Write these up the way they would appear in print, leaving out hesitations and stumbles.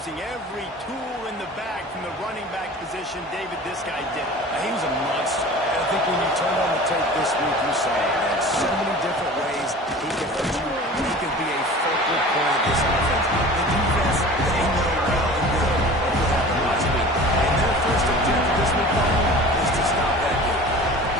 using every tool in the bag from the running back position. David, this guy did it. He was a monster. I think when you turn on the tape this week, you saw it, man. So many different ways he can hurt you. He can be a focal point of this offense. The defense, they know well and good what happened last week. And their first objective this week, is to stop that game.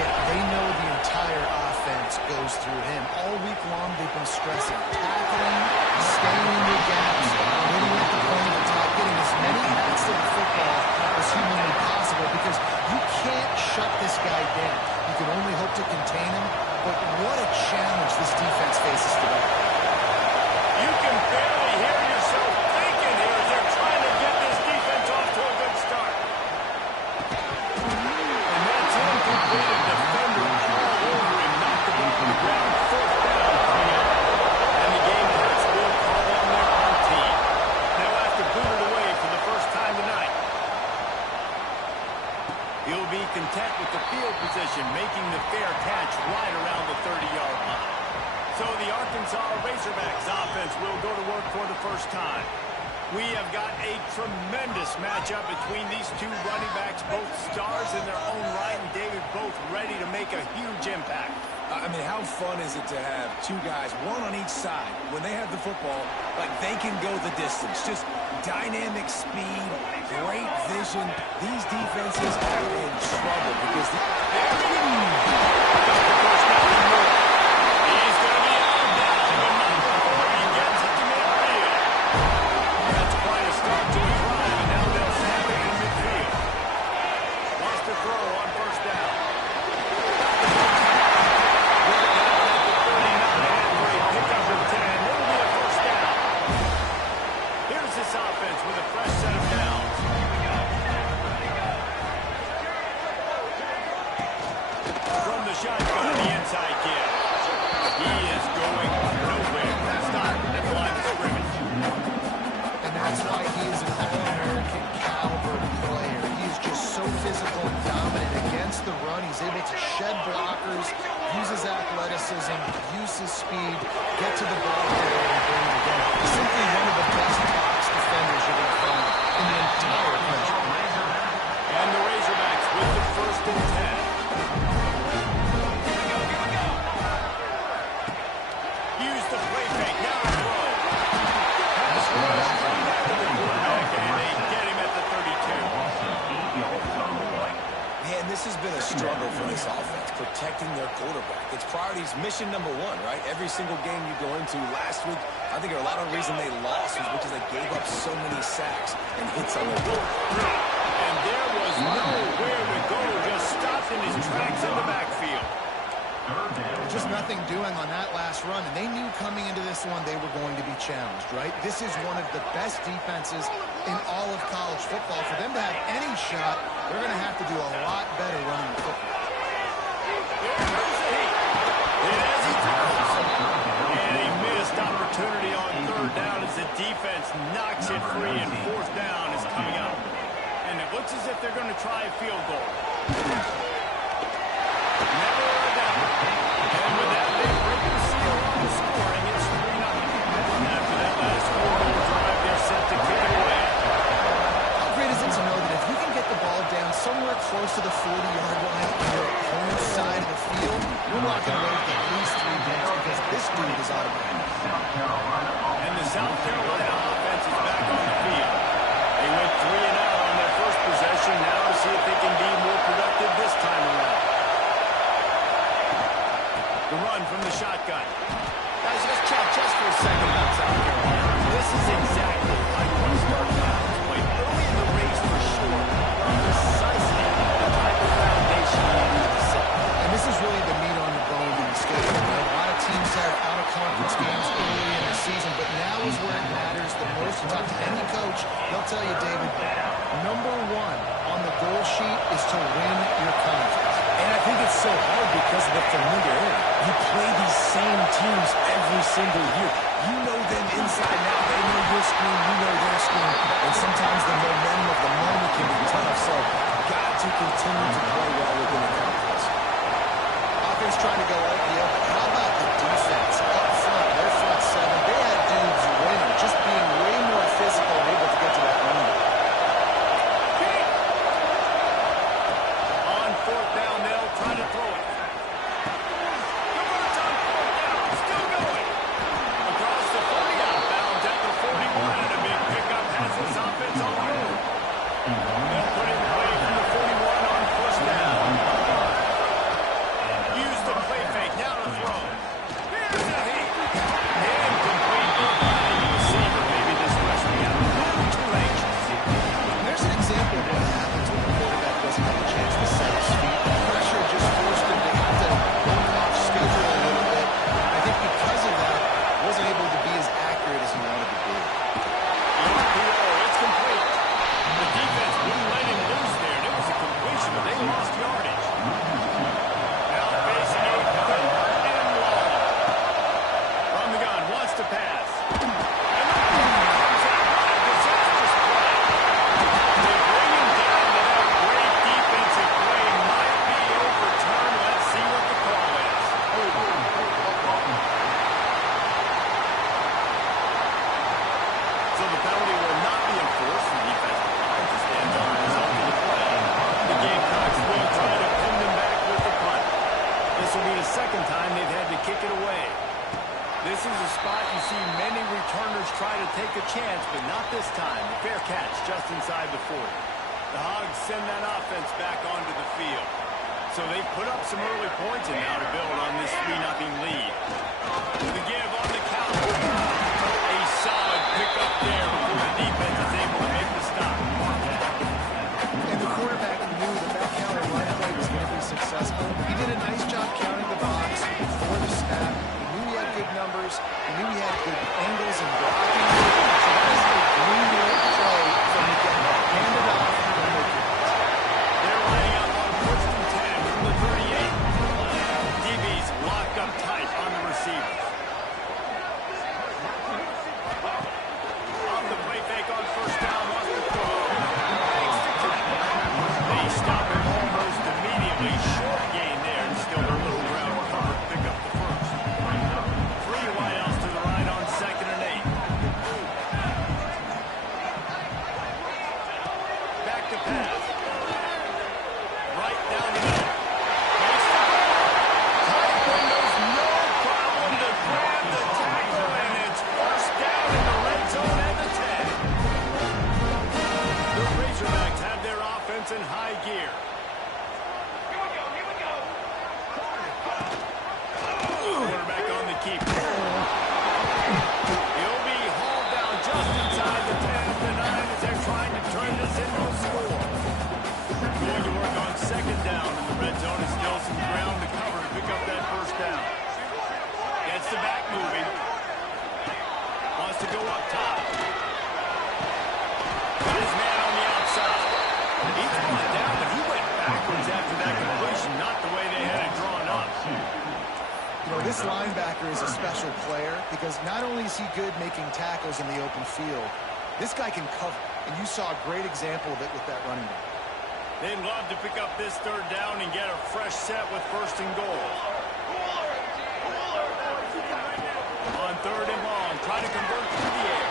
Yeah, they know the entire offense goes through him. All week long, they've been stressing tackling, staying in your gaps, winning at the point of attack, getting as many hats to the football as humanly possible, because you can't shut this guy down. You can only hope to contain him, but what a challenge this defense faces today. You can barely hear yourself thinking here as they're trying to get this defense off to a good start. And that's incomplete. Defender all over him, knocked the ball on the ground, fourth down coming up. And the game clock's will call on their own team. They'll have to boot it away for the first time tonight. He'll be content with the field position, making the fair catch right around the 30-yard line. So the Arkansas Razorbacks offense will go to work for the first time. We have got a tremendous matchup between these two running backs, both stars in their own right, and David, both ready to make a huge impact. I mean, how fun is it to have two guys, one on each side, when they have the football, like they can go the distance. Just dynamic speed, great vision. These defenses are in trouble because he's going to be out now, but not before he gets it to midfield. That's quite a start to a drive, and now they'll snap it in midfield. Wants to throw on first down. This offense with a fresh set of downs. From the shotgun, the inside kid. He is going nowhere. Stop at the line of scrimmage. And that's why he is an All-American caliber player. He is just so physical and dominant against the run. He's able to shed blockers, use his athleticism, use his speed, get to the ball carrier and bring it again. He's simply one of the best defenders you're going to find in the entire country. And the Razorbacks with the first and 10. Use the play fake. Now a throw. Pass rush right after the quarterback, and they get him at the 32. Man, this has been a struggle for this offense, protecting their quarterback. It's priorities, mission number one, right? Every single game you go into. Last week, I think a lot of the reason they lost was because they gave up so many sacks and hits on their goal. And there was nowhere to go, just stopped in his tracks in the backfield. Just nothing doing on that last run, and they knew coming into this one they were going to be challenged, right? This is one of the best defenses in all of college football. For them to have any shot, they're going to have to do a lot better running the football. As he throws. And a missed opportunity on third down as the defense knocks it free, and fourth down is coming up. And it looks as if they're going to try a field goal. Never a doubt. And with that, they break the seal on the scoring. It's 3-0. And after that last score drive, they're set to kick it away. How great is it to know that if you can get the ball down somewhere close to the 40-yard line on your opponent's side of the field, you're walking away with at least 3 points because this dude is automatic. And the South Carolina offense is back on the field. They went 3-0 on their first possession. Now to see if they can be more productive this time around. The run from the shotgun. Guys, let's chat just for a second about South Carolina. This is exactly how you want to start a conference play. Early in the race for sure. Precisely the type of foundation you need to set. And this is really the meat on the bone in the schedule, right? A lot of teams have out-of-conference games early in the season, but now is where it matters the most. Talk to any coach, they'll tell you, David, number one on the goal sheet is to win your conference. And I think it's so hard because of the familiarity. You play these same teams every single year. You know them inside and out. They know your scheme, you know their scheme. And sometimes the momentum of the moment can be tough. So, got to continue to play well within the conference. Offense trying to go RPO, but how about the defense? Up front, their front seven, they had dudes winning, just being way more physical and able to get to that penalty will not be enforced. The defense just stands on the result of the play. The Gamecocks will try to pin them back with the punt. This will be the second time they've had to kick it away. This is a spot you see many returners try to take a chance, but not this time. The fair catch just inside the 40. The Hogs send that offense back onto the field. So they've put up some early points and now to build on this 3-0 lead. The give on the counter. A solid pickup there before the defense is able to make the stop. And the quarterback knew that counter run play was going to be successful. He did a nice job counting the box before the snap. Good numbers. He knew he had good angles and blocking. So that is a green play from the get-go. Hand it off and make it. They're lining up on 1st and 10 from the 38. DB's locked up tight on the receivers. Off the play fake on 1st down, wants to throw. They stop him almost immediately. Short gain there and still a little ground cover to pick up the first. In high gear. Quarterback on the keeper. He'll be hauled down just inside the 10 of the 9 as they're trying to turn this into a score. Going to work on 2nd down in the red zone and still some ground to cover to pick up that 1st down. Gets the back moving. Wants to go up top. Got his man on the outside. He's gone down, but he went backwards after that completion, not the way they had it drawn up. You know, this linebacker is a special player because not only is he good making tackles in the open field, this guy can cover, and you saw a great example of it with that running back. They'd love to pick up this 3rd down and get a fresh set with 1st and goal. On 3rd and long, try to convert through the air.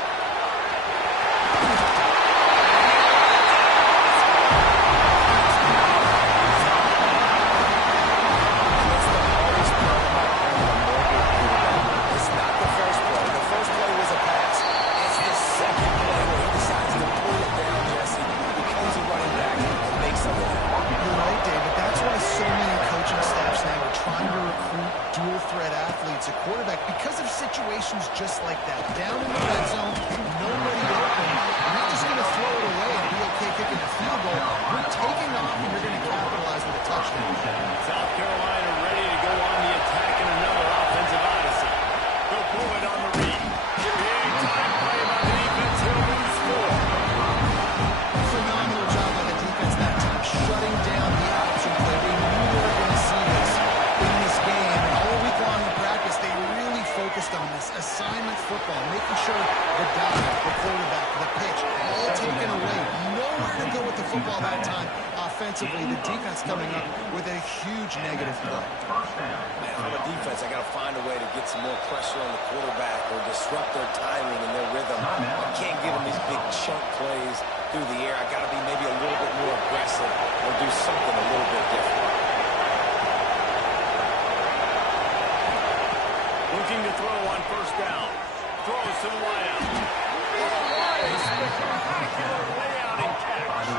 Just like that. Down in the red zone, nobody open. You're not just going to throw it away and be okay kicking a field goal. You're taking off and you're going to capitalize with a touchdown. South Carolina ready to go on the attack in another offensive odyssey. They'll pull it on the read. Big time play by the defense. He'll lose 4. Phenomenal job by the defense that time, shutting down the option play. They knew they were going to see this in this game. And all week long in practice, they really focused on this assignment football, making sure the dive, the quarterback, the pitch, all taken away. Nowhere to go with the football that time. Offensively, the defense coming up with a huge negative play. Man, on the defense, I got to find a way to get some more pressure on the quarterback or disrupt their timing and their rhythm. I can't give them these big chunk plays through the air. I got to be maybe a little bit more aggressive or do something a little bit different. Looking to throw on 1st down. Throws to the wideout. Spectacular layout and catch.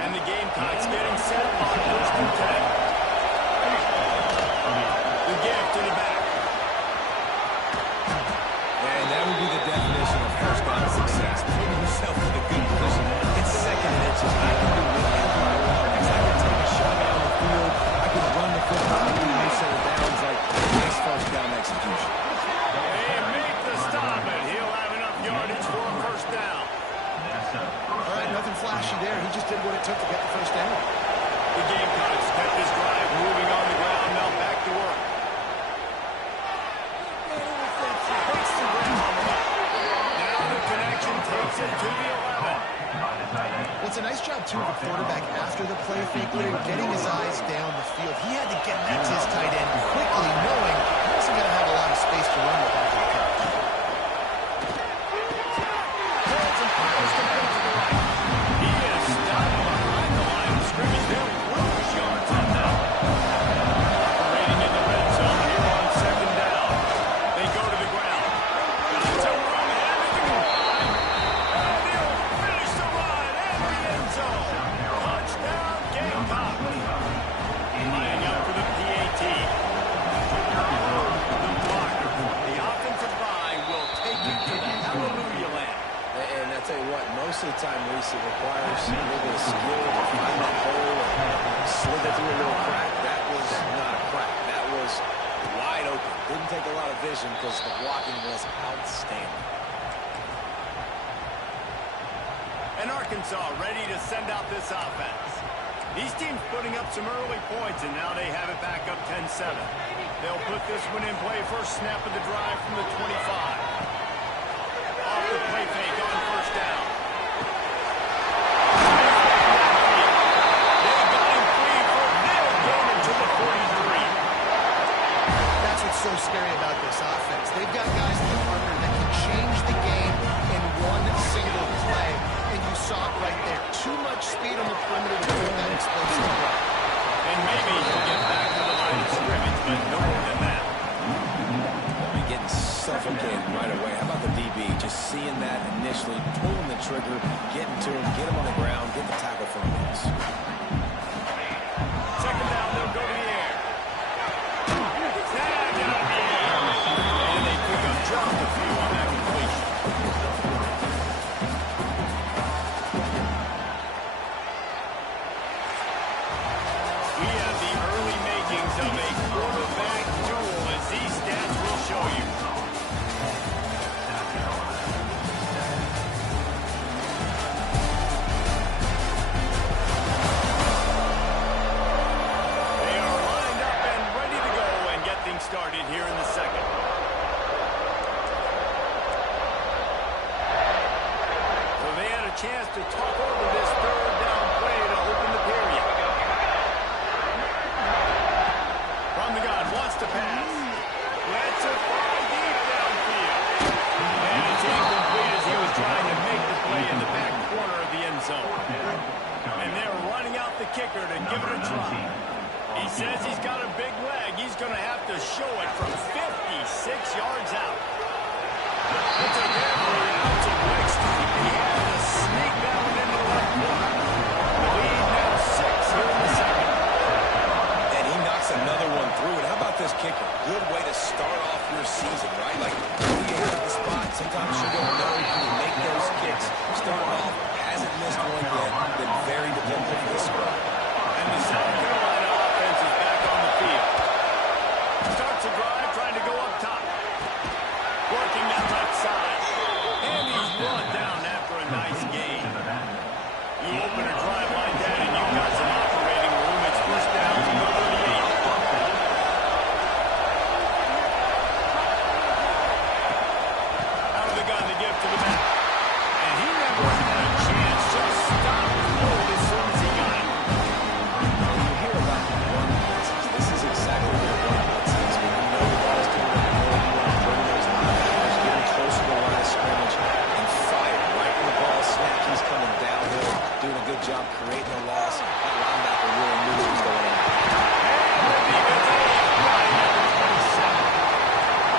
And the Gamecocks getting set on 1st and 10. The give to the back. And that would be the definition of 1st down success. Putting yourself in a good position. It's 2nd and inches. I can do whatever I want. I can take a shot down the field. I can run the football and do a new set of downs like nice 1st down execution. They make the stop, and he'll have enough yardage for a 1st down. All right, nothing flashy there. He just did what it took to get the 1st down. The Gamecocks kept this drive moving on the ground. Now back to work. Now the connection takes it to the 11. Well, it's a nice job, too, of the quarterback after the play fake, getting his eyes down the field. He had to get that to his tight end quickly, knowing he wasn't going to have a lot of space to run with after the catch. Fires complete to the right. He is stopped behind the line of scrimmage. They'll lose yards on that. Operating in the red zone here on second down. They go to the ground. Got some room ahead of the goal line. And he'll finish the run in the end zone. Touchdown, Gamecock. Lining up for the PAT. The blocker. The offensive line will take it to the hallelujah land. And I tell you what, most of the time, Reese, it requires a little bit of skill to find that hole and slither through a little crack. That was not a crack. That was wide open. Didn't take a lot of vision because the blocking was outstanding. And Arkansas ready to send out this offense. These teams putting up some early points, and now they have it back up 10-7. They'll put this one in play first snap of the drive from the 25. Off the play fake on first down. They got him free for they'll gain him to the 43. That's what's so scary about this offense. They've got guys in the perimeter that can change the game in one single play. And you saw it right there. Too much speed on the perimeter to create that explosive play. And maybe he'll get back to the line of scrimmage, but no more than that. Getting suffocated right away. How about the DB? Just seeing that initially, pulling the trigger, getting to him, get him on the ground, get the tackle from him. Second down, they'll go to the air. Snag out of the air. And they pick up just a few on that completion. We have the early makings of a quarterback duel, as these stats will show you. They are lined up and ready to go and get things started here in the second. So they had a chance to talk over this third down play to open the period. From the gun, wants to pass. Let's it fly deep downfield. And it's incomplete as he was trying to make the play in the back corner of the end zone. And they're running out the kicker to give it a try. He says he's got a big leg. He's going to have to show it from 56 yards out. It's a very ounce of leg strength. He had to sneak that one into the left corner. The lead now 6 here in the second. And he knocks another one through. And how about this kicker? Good way to start off your season, right? Like, you hit the spot. Sometimes you don't know you make those kicks. Start off, hasn't missed one yet. Been very dependable for this squad. And the South Carolina offense is back on the field. Starts a drive, trying to go up top. Working that left side. And he's brought down after a nice gain. You open a drive like that and you've got some operating room. It's first down to the 38. Out of the gun to give to the back. And he never had a chance. Just stopped cold as soon as he got it. You hear about the run blitzes. This is exactly what a run blitz is. When you know the ball's coming up, you want to bring those linebackers, get them close to the line of scrimmage, and fire. Right when the ball snapped, he's coming downhill, doing a good job creating a loss. That linebacker really knew what was going on.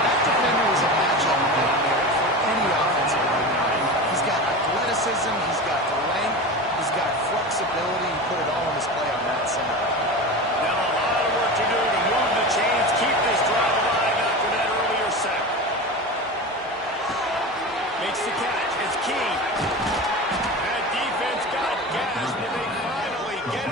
That defender is a matchup nightmare for any offensive lineman. He's got athleticism, he's got length, he's got flexibility. He put it all on display on that side. Now a lot of work to do to move the chains, keep this drive alive after that earlier sack. Makes the catch. It's King. That defense got gassed, and they finally get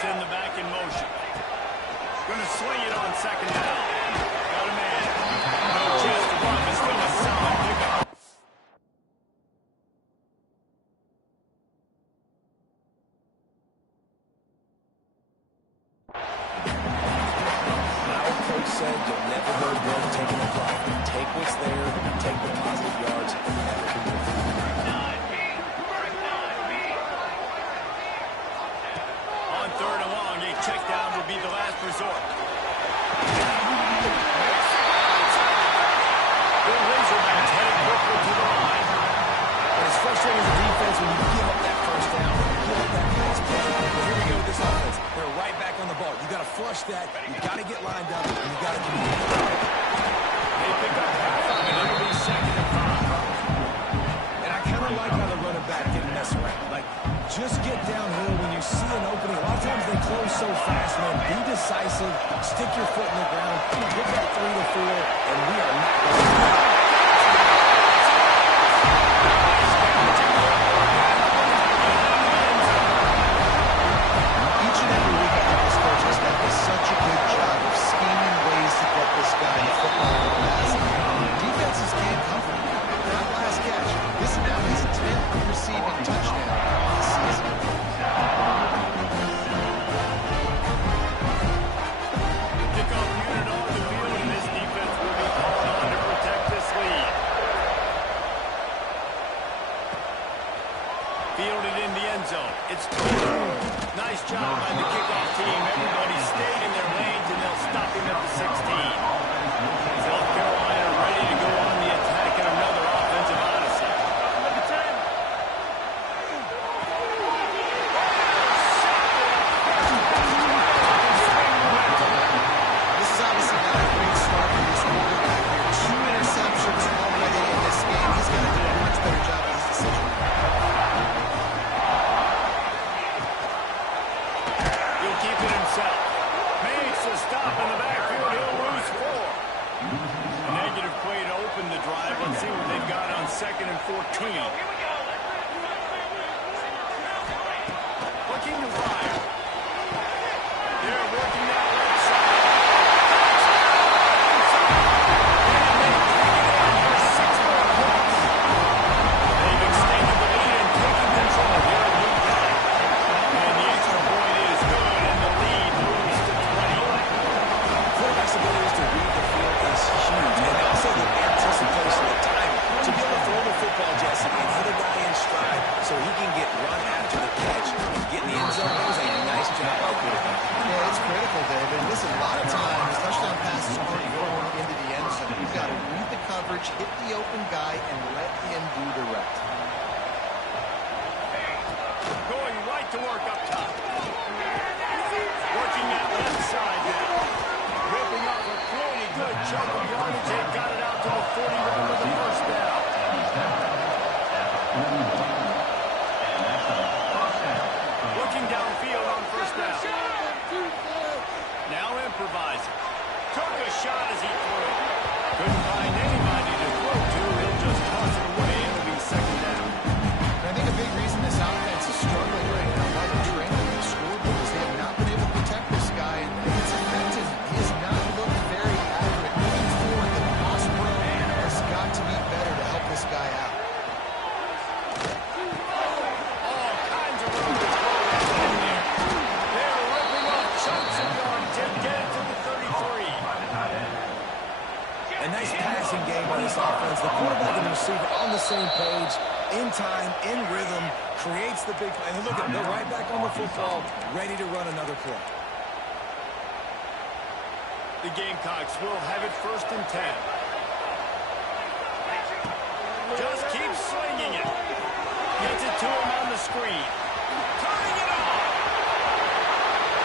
send the back in motion. Going to swing it on second down. Got a man. No chance to run, but still a solid pickup. Our coach said you'll never go broke taking a profit. Take what's there, take the positive yards, and never commit. On third and long, a check down will be the last resort. The Razorbacks headed quickly to the line. And it's frustrating as a defense when you give up that first down, give up that pass play. But here we go with this offense. They're right back on the ball. You got to flush that. You got to get lined up, and you got to commit. They pick up half of it. It'll be second and 5. And I kind of like how the running back didn't mess around. Like, just get downhill when you see an opening. A lot of times they close so fast, man. Be decisive. Stick your foot in the ground. Get that 3 to 4, and we are not going to. Each and every week, I think this coach has done such a good job of scheming ways to get this guy the football in the pass. Defenses can't cover him. That last catch, this is now his 10th receiving touchdown on the season. Kickoff unit on the field, and this defense will be called on to protect this lead. Fielded in the end zone. It's nice job by the kickoff team. Everybody stayed in their lanes, and they'll stop him at the 16. South Carolina ready to go on the attack in another offensive odyssey. Number 10. This is obviously not a great start for this quarterback here. 2 interceptions already in this game. He's got to do a much better job of his decision. He'll keep it himself. Makes a stop in the backfield. He'll lose 4. A negative play to open the drive. Let's see what they've got on second and 14. Looking to fire. They're working that left side. And they take it in for 6 more points. They've extended the lead and taken control here at midnight. And the extra point is good, and the lead moves to 20. Quarterback's ability to read the field is huge, and also the anticipation, the timing. To be able to throw the football, Jesse, and hit a guy in stride so he can get run after the catch and get in the end zone. That was a nice job by quarterback. Yeah, it's critical, David. Listen, a lot of times, touchdown passes aren't thrown into the end zone. You've got to read the coverage, hit the open guy, and let him do the rest. Going right to work up top. Working that left side now. Ripping off a pretty good chunk of yardage. They got it out to the 41 with the first down. Looking downfield on first down. Now improvising. Took a shot as he threw. Couldn't find anybody to throw to. He'll just toss it away. It'll be second down. And I think a big reason this offense is struggling right now, why they're trailing the scoreboard, is they have not been able to protect this guy, and it's affected him. He has not looked very accurate. Moving forward, the pass pro has got to be better to help this guy out. All kinds of room to throw that in there. They're ripping off chunks of yardage and get it to the 33. A nice passing game by this offense. The quarterback and the receiver on the same page, in time, in rhythm, creates the big play. And look at them, they're right back on the football, ready to run another play. The Gamecocks will have it first and 10. Just keep slinging it. Gets it to him on the screen. Turning it on.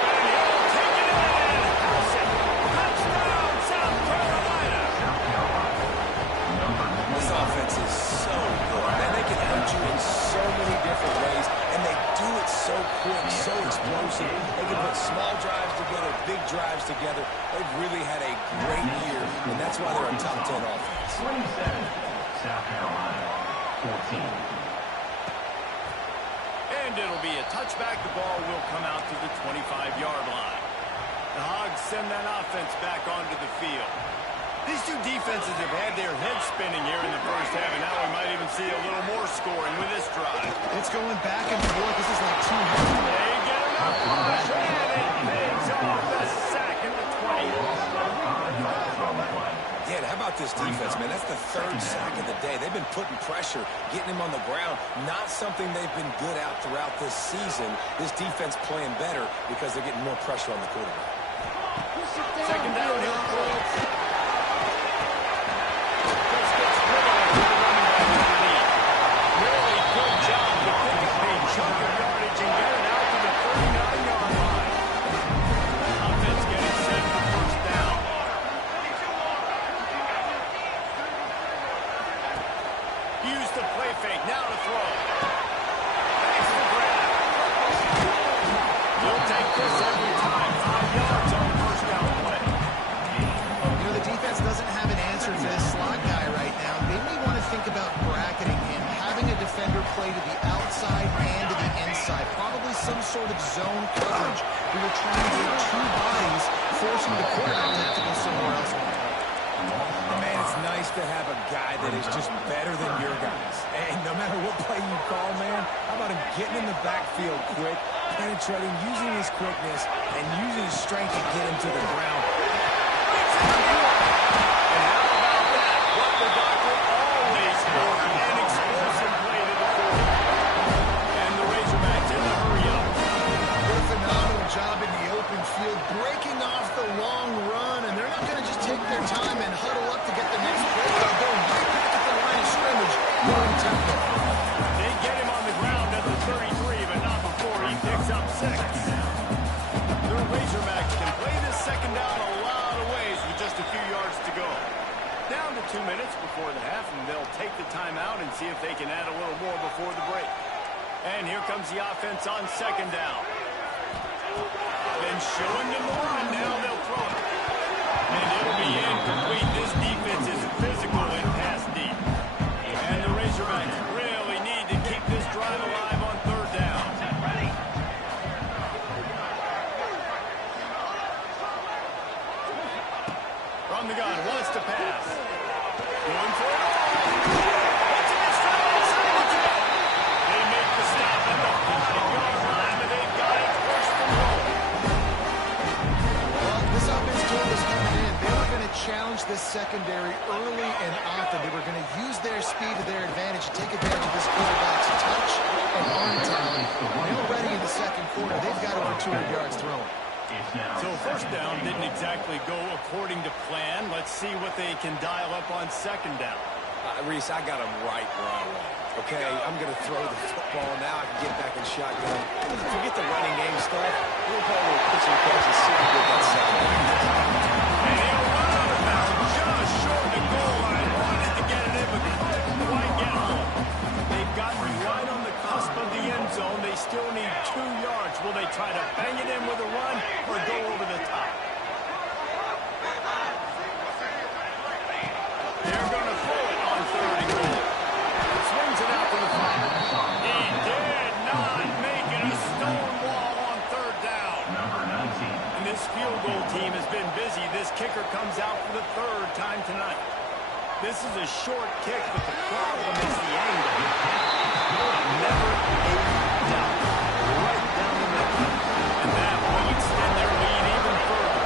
And he'll take it in and house it. Touchdown, South Carolina. This offense is so good, man. They can hurt you in so many different ways, and they do it so quick, so explosive. They can put small drives together, big drives together. They've really had a great year, and that's why they're a top 10 offense. 27, South Carolina, 14. And and it'll be a touchback. The ball will come out to the 25-yard line. The Hogs send that offense back onto the field. These two defenses have had their heads spinning here in the first half, and now we might even see a little more scoring with this drive. It's going back and forth. This is like two halves. They get enough push, and it pays off the sack at the 20. Yeah, how about this defense, man? That's the third sack of the day. They've been putting pressure, getting him on the ground. Not something they've been good at throughout this season. This defense playing better because they're getting more pressure on the quarterback. Second down, here it goes. Chunk of yardage and get it out to the 39-yard line. Offense getting set for first down. Use the play fake. Now to throw. Thanks for grab. He'll take this every time. 5 yards on first down play. You know, the defense doesn't have an answer for this slot guy right now. They may want to think about bracketing him, having a defender play to the outside and to the inside. Probably some sort of zone coverage. We were trying to get two bodies, forcing the quarterback to have to go somewhere else. Man, it's nice to have a guy that is just better than your guys. And no matter what play you call, man, how about him getting in the backfield quick, penetrating, using his quickness, and using his strength to get him to the ground. And how about that? What the doctor always for an explosive play to the 40. And the Razorbacks in the hurry up. Did a phenomenal job in the open field, breaking off the long run, and they're not going to just take their time and huddle up to get the next play. They'll go right back at the line of scrimmage, going tempo. They get him on the ground at the 33, but not before he picks up 6. The Razorbacks can play this second down a lot of ways with just a few yards to go. Down to 2 minutes before the half, and they'll take the timeout and see if they can add a little more before the break. And here comes the offense on second down. Then showing them the run, now they'll throw it. And it'll be incomplete. This defense is physical and pass deep. And the Razorbacks really need to keep this drive alive on third down. From the gun, wants to pass. Going for it. What's in this drive? They make the stop at the 5-yard line, and they've got it first and goal. Well, this offense told us coming in, they were going to challenge this secondary early and often. They were going to use their speed to their advantage, take advantage of this quarterback's touch and arm talent. And already in the second quarter, they've got over 200 yards thrown. So first down didn't exactly go according to plan. Let's see what they can dial up on second down. Reese, I got him right where I want. Okay, I'm going to throw the football. Now I can get back in shotgun. Forget the running game stuff. We'll play a little pitch and catch and see if we get that second down. And he'll run out of bounds just short of the goal line. Wanted to get it in, but couldn't quite get home. They've gotten right on the cusp of the end zone. They still need 2 yards. Will they try to bang it in with a run or go over the top? They're going to throw it on third and goal. Swings it out to the 5. He did not make it a stone wall on third down. And this field goal team has been busy. This kicker comes out for the 3rd time tonight. This is a short kick, but the problem is the angle. Never a doubt. Right down the middle. And that will extend their lead even further.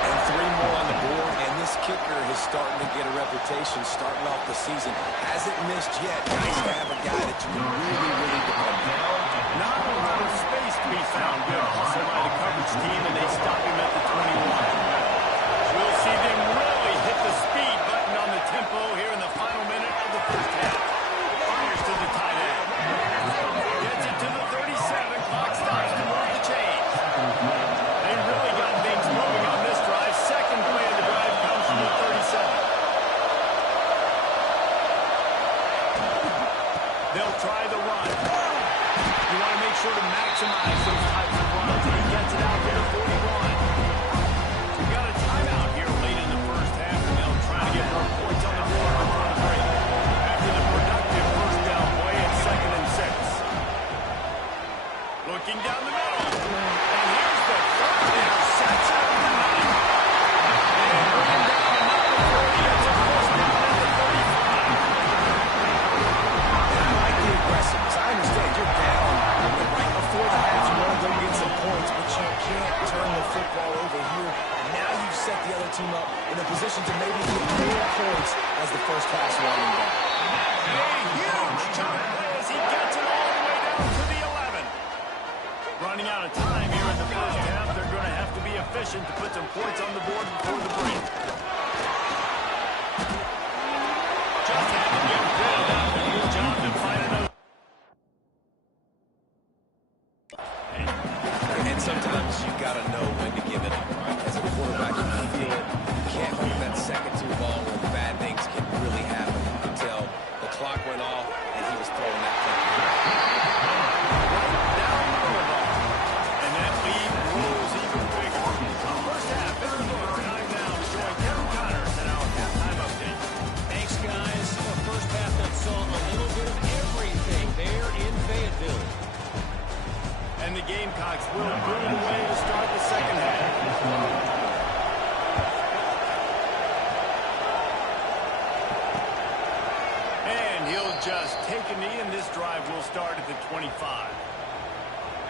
And 3 more on the board, and this kicker is starting to get a reputation starting off the season. Hasn't missed yet. Nice to have a guy that you can really depend on. Not a lot of space to be found. Good hustle by the coverage team, and they stop him at the 21. We'll see them really hit the speed button on the tempo here in the final minute of the first half. Fires to the tight end. Gets it to the 37. Clock stops to move the chains. They really got things moving on this drive. Second play of the drive comes from the 37. They'll try the run. You want to make sure to maximize those types of runs. He gets it out to the 41. And here's the third interception of the night. And bringing down the number 40. It's a first down at the 35. I like the aggressiveness. I understand you're down right before the half. You want to go get some points, but you can't turn the football over here. Now you've set the other team up in a position to maybe get more points as the first pass running back. A huge chunk play as he gets it all the way down to the 11. Running out of time here in the first half. They're going to have to be efficient to put some points on the board before the break. Just had to get rid of that. Good job to find another. And sometimes you got to know when to give it up, right? As a quarterback, you can feel it. You can't hold that second too long when bad things can really happen until the clock went off and he was throwing that thing. Right down the middle. And that lead grows even bigger. First half, it's time now showing Kevin Connors in our halftime update. Thanks, guys. A first half that saw a little bit of everything there in Fayetteville. And the Gamecocks will boot away to start the second half. And he'll just take a knee, and this drive will start at the 25.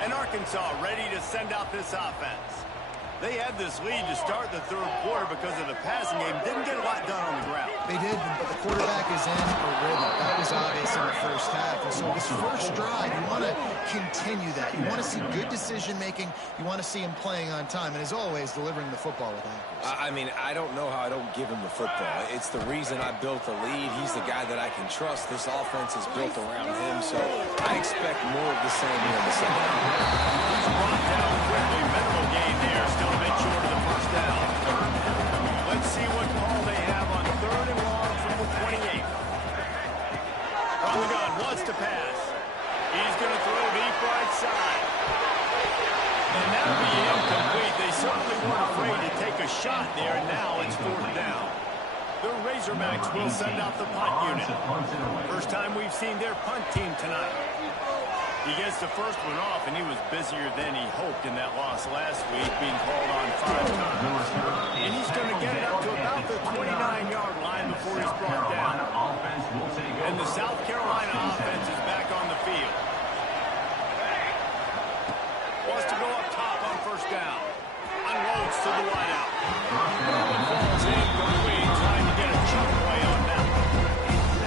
And Arkansas ready to send out this offense. They had this lead to start the third quarter because of the passing game. Didn't get a lot done on the ground. They did, but the quarterback is in a rhythm. That was obvious in the first half. And so this first drive, you want to continue that. You want to see good decision-making. You want to see him playing on time. And as always, delivering the football with accuracy. I mean, I don't know how I don't give him the football. It's the reason I built the lead. He's the guy that I can trust. This offense is built around him, so I expect more of the same here in the second half. He's brought down quickly. Minimal gain there. Still a bit short of the first down. Let's see what call they have on third and long from the 28. From the gun, wants to pass. He's going to throw deep right side. And that'll be incomplete. They certainly weren't afraid to take a shot there, and now it's fourth down. The Razorbacks will send out the punt unit. First time we've seen their punt team tonight. He gets the first one off, and he was busier than he hoped in that loss last week, being called on 5 times. And he's going to get it up to about the 29-yard line before he's brought down. And the South Carolina offense is back on the field. Wants to go up top on first down. Unloads to the wideout. Falls incomplete, trying to get a chunk play on that one.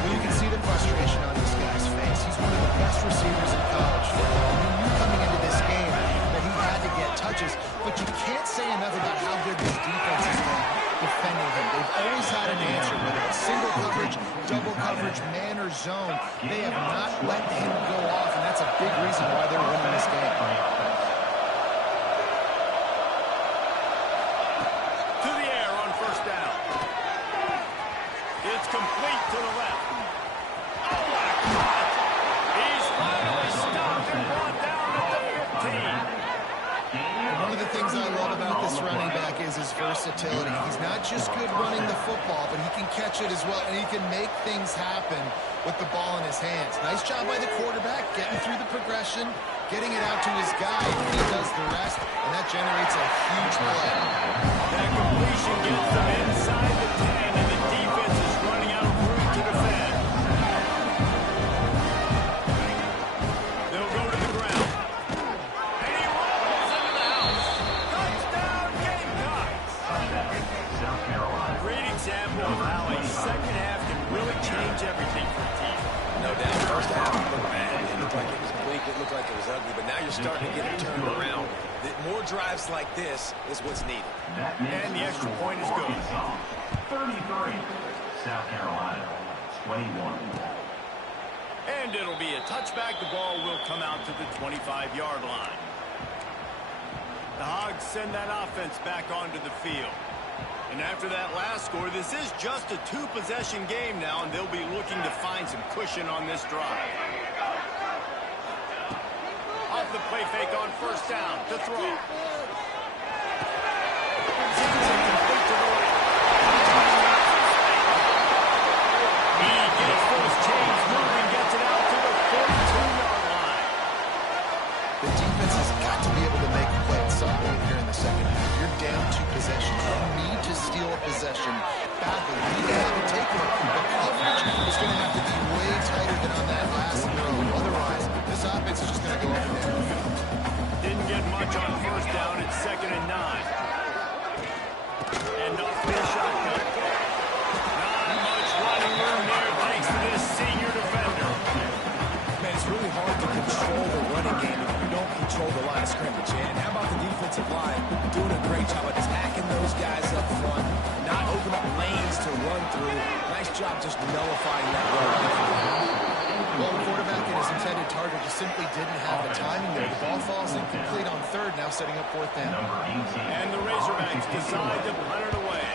Well, you can see the frustration on this guy's face. He's one of the best receivers in college football. We knew coming into this game that he had to get touches, but you can't say enough about how good this defense has been defending him. They've always had an answer, whether it's single coverage, double coverage, man or zone. They have not let him go off, and that's a big reason why they're winning this game. To the air on first down. It's complete to the left. Oh, what a cut! He's finally stopped and brought down at the 15. One of the things I love about this running back is his versatility. He's not just good running the football, but he can catch it as well, and he can make things happen with the ball in his hands. Nice job by the quarterback, getting through the progression, getting it out to his guy. He does the rest, and that generates a huge play. That completion gets them inside the 10, and the defense is running out of room to defend. They'll go to the ground. And he rolls into the house. Touchdown, Gamecocks! Great example of how a second half can really change everything for a team. No doubt. First half, it looked bad. It looked like it was bleak. It looked like it was ugly. But now you're starting to get it turned around. More drives like this is what's needed. And the extra point is good. 33, South Carolina, 21. And it'll be a touchback. The ball will come out to the 25-yard line. The Hogs send that offense back onto the field. And after that last score, this is just a 2-possession game now, and they'll be looking to find some cushion on this drive. Off the play fake on first down to throw. He gets those chains moving, gets it out to the 42-yard line. The defense has got to be able to make control the line of scrimmage. And how about the defensive line doing a great job of attacking those guys up front, not opening up lanes to run through. Nice job just nullifying that run. Well, the quarterback and his intended target just simply didn't have the timing there. The ball falls incomplete on third, now setting up fourth down. And the Razorbacks decide to punt it away.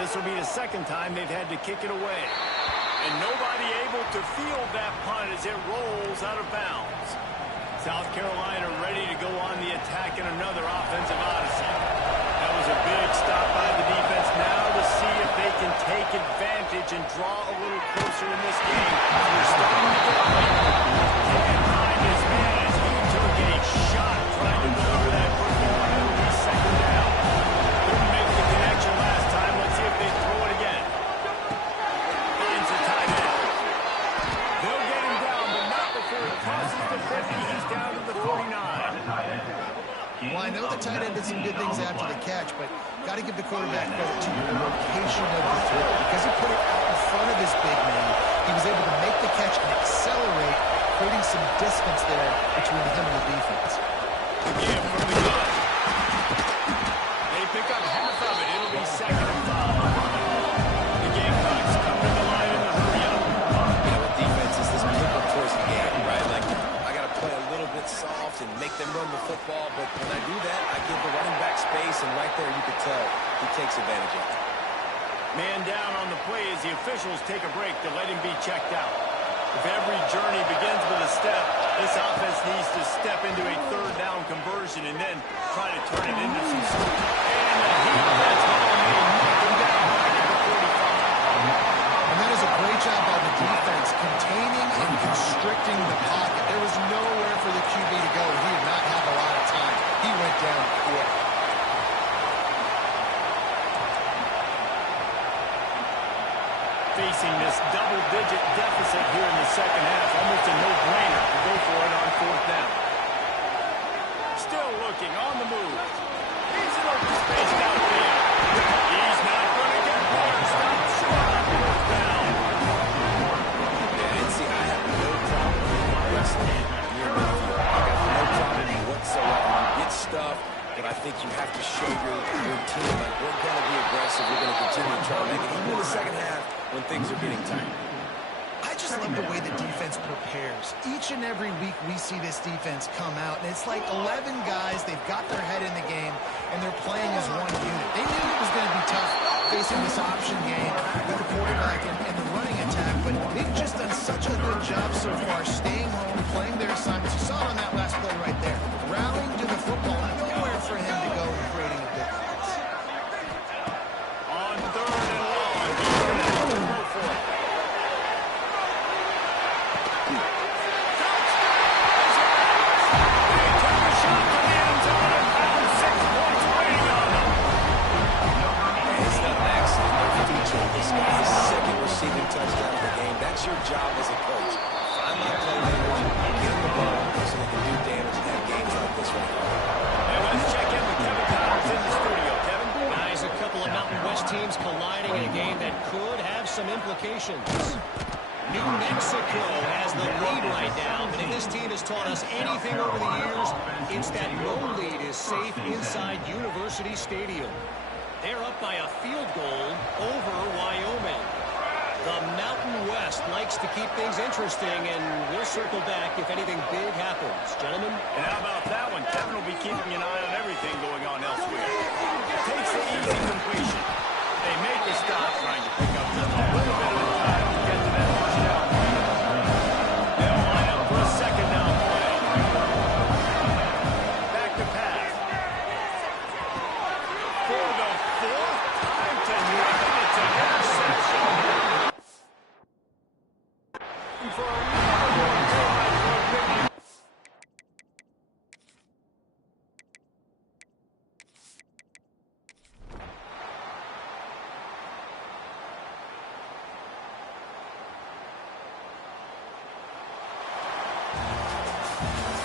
This will be the second time they've had to kick it away. And nobody able to field that punt as it rolls out of bounds. South Carolina ready to go on the attack in another offensive odyssey. That was a big stop by the defense now to see if they can take advantage and draw a little closer in this game. We're starting to get late. Can't find his man as he took a shot trying to deliver that football, and it'll be second down. Couldn't make the connection last time. Let's see if they throw it again. Finds the tight end. They'll get him down, but not before he crosses the 50. He's down to the 49. Well, I know the tight end did some good things after the catch, but got to give the quarterback credit to the location of the throw. Because he put it out in front of his big man, he was able to make the catch and accelerate, creating some distance there between him and the defense. Again from the gun. They pick up half of it. It'll be second and 5. The Gamecocks come to the line in the hurry-up. You know, with defenses, this pick up poison game, right? Like, I got to play a little bit soft and make them run the football, but when I do that, I give the running back space, and right there you can tell he takes advantage of it. Man down on the play as the officials take a break to let him be checked out. If every journey begins with a step, this offense needs to step into a third down conversion and then try to turn it into some scoop. And the heat that's all made knock him down right at the 45. And that is a great job by the defense, containing and constricting the pocket. There was nowhere for the QB to go. He did not have a lot of time. He went down quick. Facing this double-digit deficit here in the second half, almost a no-brainer to go for it on fourth down. Still looking on the move. He's an open space downfield. He's not going to get there. Stop short on fourth down. Yeah, and see, I have no problem wrestling near midfield. I got no problem whatsoever. You get stuff, but I think you have to show your team, like, we're going to be aggressive. We're going to continue to try to make it, even in the second half when things are getting tight. I just love the way the defense prepares. Each and every week we see this defense come out, and it's like 11 guys, they've got their head in the game, and they're playing as one unit. They knew it was going to be tough facing this option game with the quarterback and the running attack, but they've just done such a good job so far, staying home, playing their assignments. You saw it on that last play right there. Rallying to the football, nowhere for him to go and creating a big pass. On third and long, he's going to have to go for it. They took a shot to the end zone and found 6 points waiting on them. It's the excellent feature of this guy's second receiving touchdown of the game. That's your job as a coach. Find my playmakers, get them the ball so they can do damage and have games like this one. And let's check in with Kevin Powers in the studio. Kevin? Guys, a couple of Mountain West teams colliding in a game that could have some implications. New Mexico has the lead right now, but if this team has taught us anything over the years, it's that no lead is safe inside University Stadium. They're up by a field goal over Wyoming. The Mountain West likes to keep things interesting, and we'll circle back if anything big happens. Gentlemen? And how about that one? Kevin will be keeping an eye on everything going on elsewhere. Takes the easy completion. They make the stop, trying to pick up just a little bit of the time to get to that first down. They'll line up for a second down play. Back to pass. For the 4th time tonight, it's an interception. For a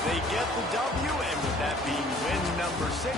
They get the W, and with that being win number 6,